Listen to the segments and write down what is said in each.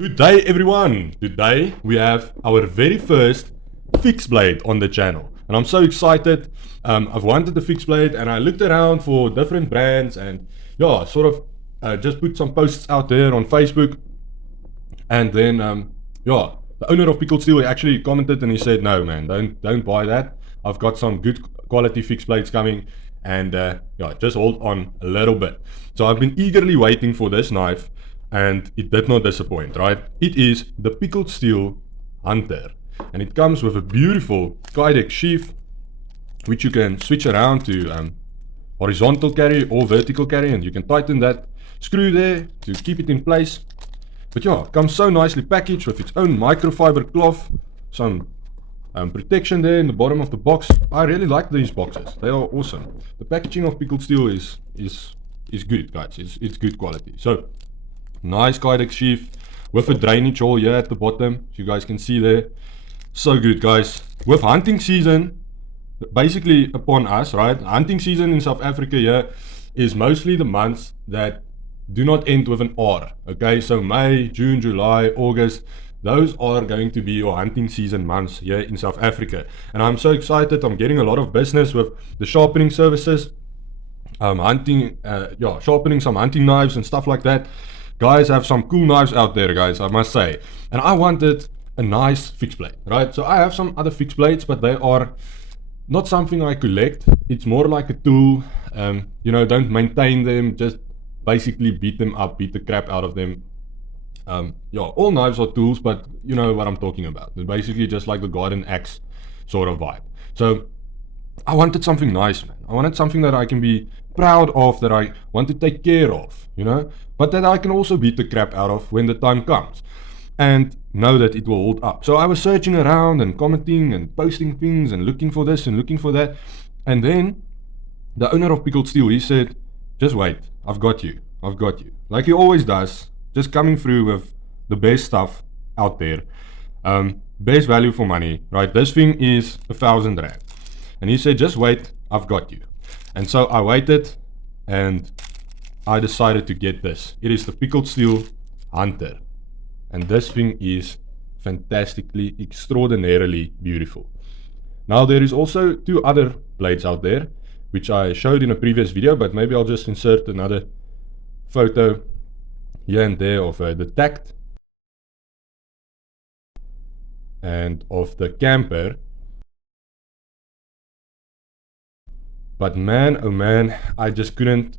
Good day everyone! Today we have our very first fixed blade on the channel and I'm so excited. I've wanted the fixed blade and I looked around for different brands and yeah, sort of just put some posts out there on Facebook and then yeah, the owner of Pickled Steel, he actually commented and he said, no man, don't buy that. I've got some good quality fixed blades coming and yeah, just hold on a little bit. So I've been eagerly waiting for this knife and it did not disappoint, right? It is the Pickled Steel Hunter and it comes with a beautiful Kydex sheath which you can switch around to horizontal carry or vertical carry, and you can tighten that screw there to keep it in place. But yeah, it comes so nicely packaged with its own microfiber cloth, some protection there in the bottom of the box. I really like these boxes, they are awesome. The packaging of Pickled Steel is good guys, it's good quality. So nice Kydex sheath with a drainage hole here at the bottom, as you guys can see there. So good guys. With hunting season basically upon us, right? Hunting season in South Africa here is mostly the months that do not end with an R, okay? So May, June, July, August, those are going to be your hunting season months here in South Africa. And I'm so excited, I'm getting a lot of business with the sharpening services, sharpening some hunting knives and stuff like that. Guys have some cool knives out there, guys, I must say. And I wanted a nice fixed blade, right? So I have some other fixed blades, but they are not something I collect. It's more like a tool. Don't maintain them, just basically beat them up, beat the crap out of them. Yeah, all knives are tools, but you know what I'm talking about. It's basically just like the garden axe sort of vibe. So I wanted something nice, man. I wanted something that I can be proud of, that I want to take care of, but that I can also beat the crap out of when the time comes and know that it will hold up. So I was searching around and commenting and posting things and looking for this and looking for that. And then the owner of Pickled Steel, he said, just wait, I've got you. Like he always does, just coming through with the best stuff out there. Best value for money, right? This thing is 1,000 Rand. And he said, just wait, I've got you. And so I waited and I decided to get this. It is the Pickled Steel Hunter. And this thing is fantastically, extraordinarily beautiful. Now there is also two other blades out there, which I showed in a previous video, but maybe I'll just insert another photo here and there of the Tact and of the Camper. But man, oh man, I just couldn't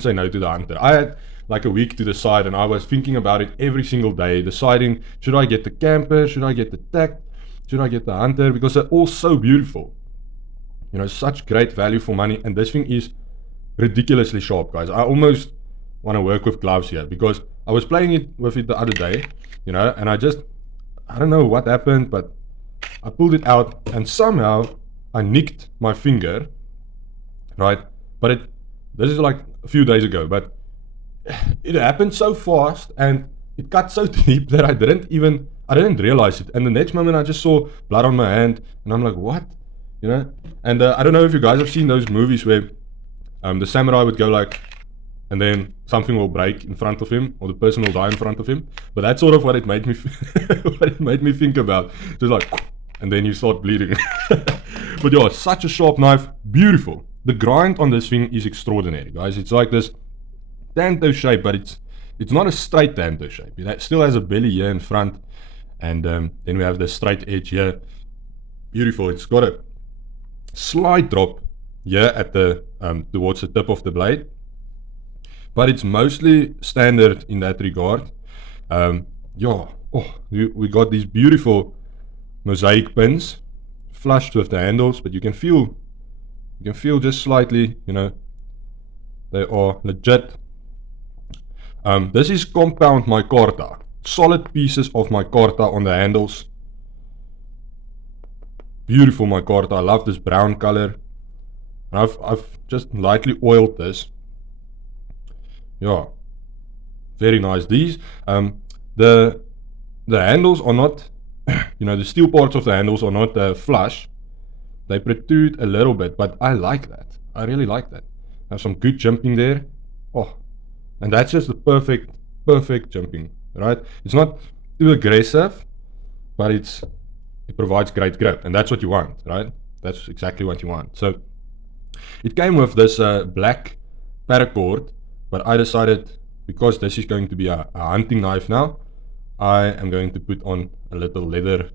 say no to the Hunter. I had like a week to decide and I was thinking about it every single day, deciding, should I get the Camper, should I get the Tact, should I get the Hunter, because they're all so beautiful. Such great value for money, and this thing is ridiculously sharp, guys. I almost want to work with gloves here, because I was playing with it the other day, and I don't know what happened, but I pulled it out and somehow I nicked my finger, right? But this is like a few days ago, but it happened so fast and it cut so deep that I didn't realize it. And the next moment I just saw blood on my hand and I'm like, what? And I don't know if you guys have seen those movies where the samurai would go like, and then something will break in front of him, or the person will die in front of him. But that's sort of what it made me think about. Just like, and then you start bleeding. But yeah, such a sharp knife, beautiful. The grind on this thing is extraordinary, guys. It's like this tanto shape, but it's not a straight tanto shape. It still has a belly here in front, and then we have the straight edge here. Beautiful. It's got a slight drop here at the towards the tip of the blade, but it's mostly standard in that regard. We got these beautiful mosaic pins flushed with the handles, but you can feel just slightly, they are legit. This is compound micarta, solid pieces of micarta on the handles. Beautiful micarta. I love this brown color. And I've just lightly oiled this. Yeah, very nice. These the handles are not, the steel parts of the handles are not flush. They protrude a little bit, but I like that. I really like that. Have some good jumping there. Oh, and that's just the perfect jumping right? It's not too aggressive, but it provides great grip, and that's what you want, right? That's exactly what you want. So it came with this black paracord, but I decided, because this is going to be a hunting knife now, I am going to put on a little leather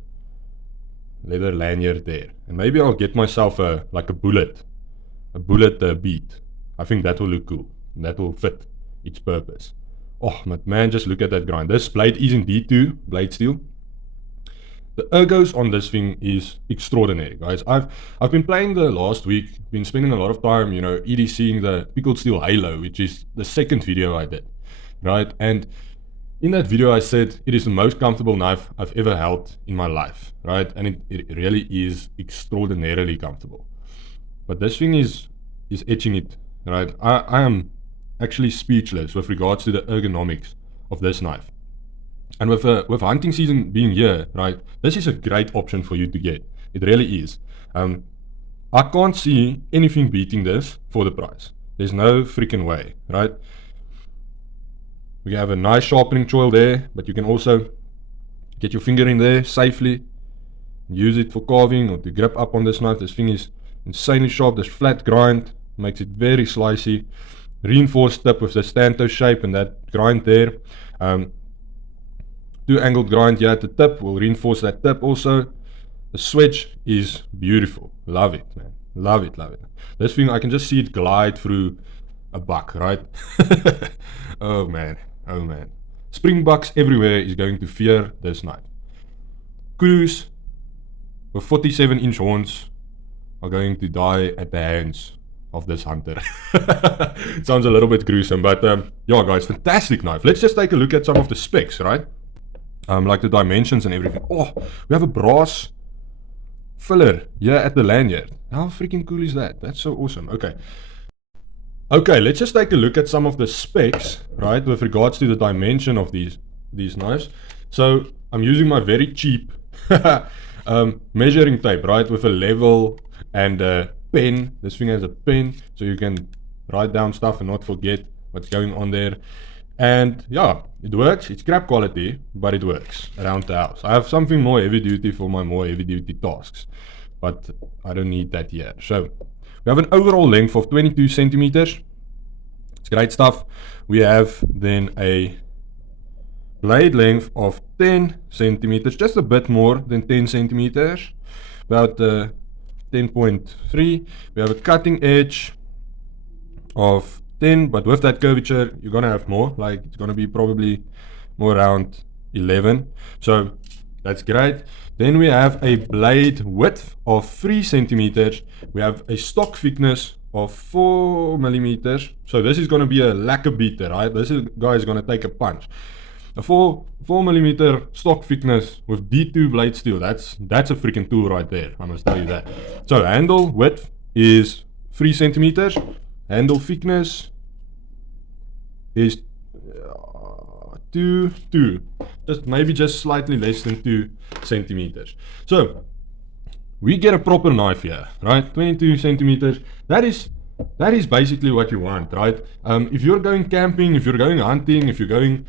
lanyard there, and maybe I'll get myself like a bullet bead. I think that will look cool. That will fit its purpose. Oh, but man, just look at that grind. This blade is indeed D2 blade steel. The ergos on this thing is extraordinary, guys. I've been playing the last week, been spending a lot of time, EDCing the Pickled Steel Halo, which is the second video I did, right? And in that video I said it is the most comfortable knife I've ever held in my life, right? And it really is extraordinarily comfortable. But this thing is etching it, right? I am actually speechless with regards to the ergonomics of this knife. And with hunting season being here, right, this is a great option for you to get. It really is. I can't see anything beating this for the price. There's no freaking way, right? We have a nice sharpening choil there, but you can also get your finger in there safely, use it for carving or to grip up on this knife. This thing is insanely sharp. This flat grind makes it very slicey. Reinforced tip with the stanto shape and that grind there. Two angled grind here at the tip will reinforce that tip also. The switch is beautiful. Love it, man. Love it, love it. This thing, I can just see it glide through a buck, right? Oh man, oh man. Springbucks everywhere is going to fear this knife. Coos with 47-inch horns are going to die at the hands of this hunter. Sounds a little bit gruesome, but yeah, guys, fantastic knife. Let's just take a look at some of the specs, right? Like the dimensions and everything. Oh, we have a brass filler here at the lanyard. How freaking cool is that? That's so awesome. Okay, let's just take a look at some of the specs, right, with regards to the dimension of these knives. So I'm using my very cheap measuring tape, right, with a level and a pen. This thing has a pen, so you can write down stuff and not forget what's going on there. And yeah, it works. It's crap quality, but it works around the house. I have something more heavy duty for my more heavy duty tasks, but I don't need that here. So we have an overall length of 22 centimeters. It's great stuff. We have then a blade length of 10 centimeters, just a bit more than 10 centimeters, about 10.3. We have a cutting edge of 10, but with that curvature, you're gonna have more. Like, it's gonna be probably more around 11. So that's great. Then we have a blade width of 3 centimeters. We have a stock thickness of 4 millimeters. So this is gonna be a lacquer beater, right? This guy is gonna take a punch. A 4 millimeter stock thickness with D2 blade steel. That's a freaking tool right there. I must tell you that. So handle width is 3 centimeters. Handle thickness is 2, just slightly less than 2 centimeters. So we get a proper knife here, right? 22 centimeters. That is basically what you want, right? If you're going camping, if you're going hunting, if you're going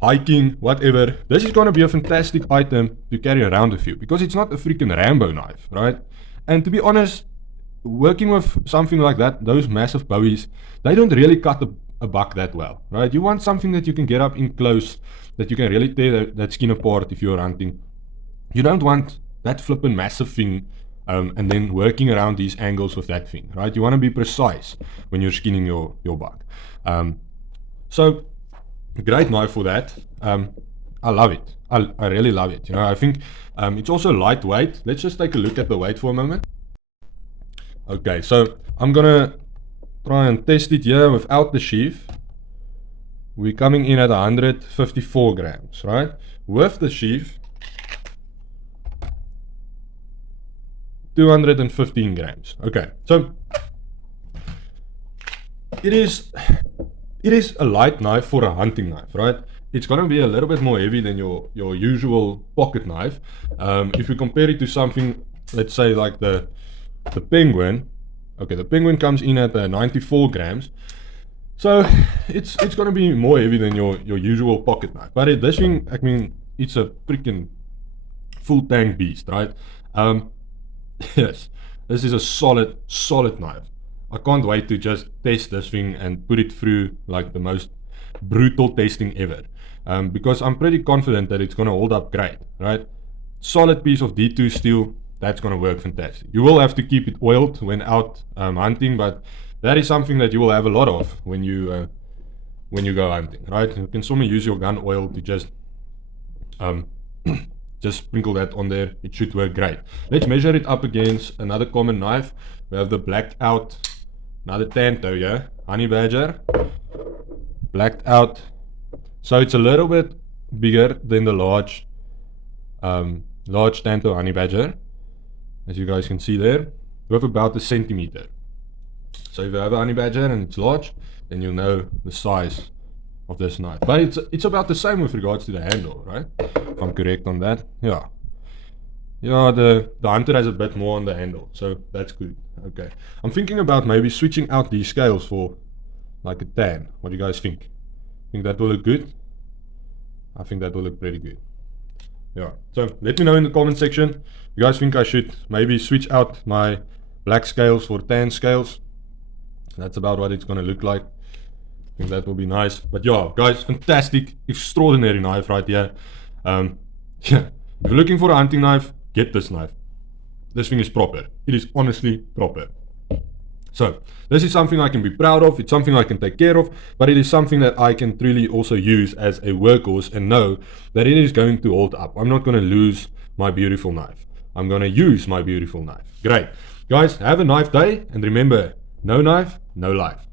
hiking, whatever, this is going to be a fantastic item to carry around with you, because it's not a freaking Rambo knife, right? And to be honest, working with something like that, those massive bowies, they don't really cut a buck that well, right? You want something that you can get up in close, that you can really tear that skin apart if you're hunting. You don't want that flippin' massive thing and then working around these angles with that thing, right? You want to be precise when you're skinning your buck. So great knife for that. I love it. I really love it. I think it's also lightweight. Let's just take a look at the weight for a moment. Okay, so I'm gonna try and test it here without the sheath. We're coming in at 154 grams, right? With the sheath, 215 grams. Okay, so it is a light knife for a hunting knife, right? It's gonna be a little bit more heavy than your usual pocket knife. If you compare it to something, let's say like the Penguin. Okay, the Penguin comes in at 94 grams. So it's gonna be more heavy than your usual pocket knife. But this thing, I mean, it's a freaking full tank beast, right? Yes, this is a solid knife. I can't wait to just test this thing and put it through like the most brutal testing ever. Because I'm pretty confident that it's gonna hold up great, right? Solid piece of D2 steel, that's gonna work fantastic. You will have to keep it oiled when out hunting, but that is something that you will have a lot of when you go hunting, right? You can somehow use your gun oil to just just sprinkle that on there. It should work great. Let's measure it up against another common knife. We have the blacked out, another Tanto, yeah, honey badger, blacked out. So it's a little bit bigger than the large Tanto honey badger, as you guys can see there. We have about a centimeter. So if you have a honey badger and it's large, then you'll know the size of this knife. But it's about the same with regards to the handle, right? If I'm correct on that. Yeah. Yeah, the hunter has a bit more on the handle, so that's good. Okay. I'm thinking about maybe switching out these scales for like a tan. What do you guys think? Think that will look good? I think that will look pretty good. Yeah. So let me know in the comment section. You guys think I should maybe switch out my black scales for tan scales? That's about what it's gonna look like. I think that will be nice. But yeah, guys, fantastic, extraordinary knife right here. Yeah, if you're looking for a hunting knife, get this knife. This thing is proper. It is honestly proper. So this is something I can be proud of. It's something I can take care of, but it is something that I can truly also use as a workhorse and know that it is going to hold up. I'm not going to lose my beautiful knife. I'm going to use my beautiful knife. Great. Guys, have a knife day, and remember, no knife, no life.